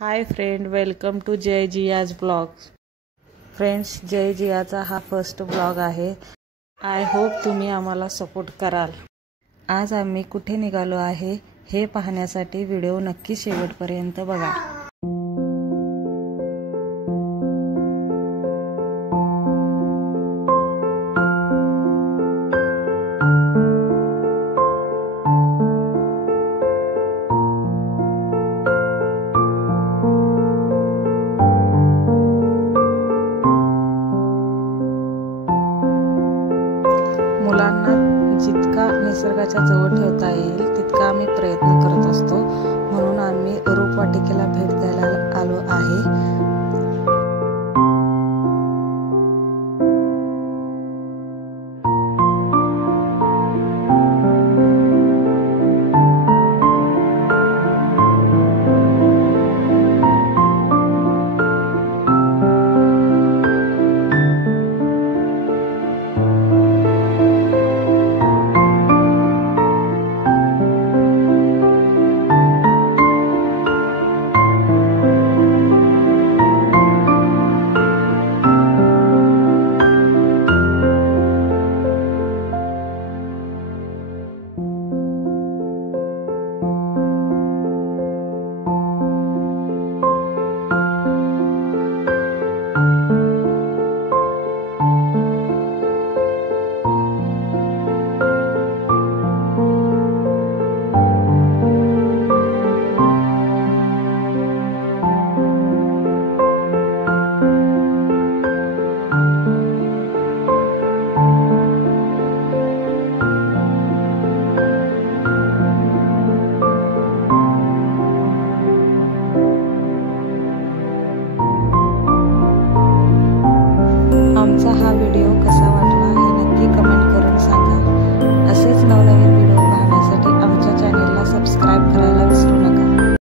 High friend, welcome to Jay Jiya's blogs. Friends, Jay जियाचा हा first blog आहे। आय होप तुम्ही आम्हाला सपोर्ट कराल। आज आम्ही कुठे निघालो आहे हे पाहण्यासाठी व्हिडिओ नक्की शेवटपर्यंत बघा।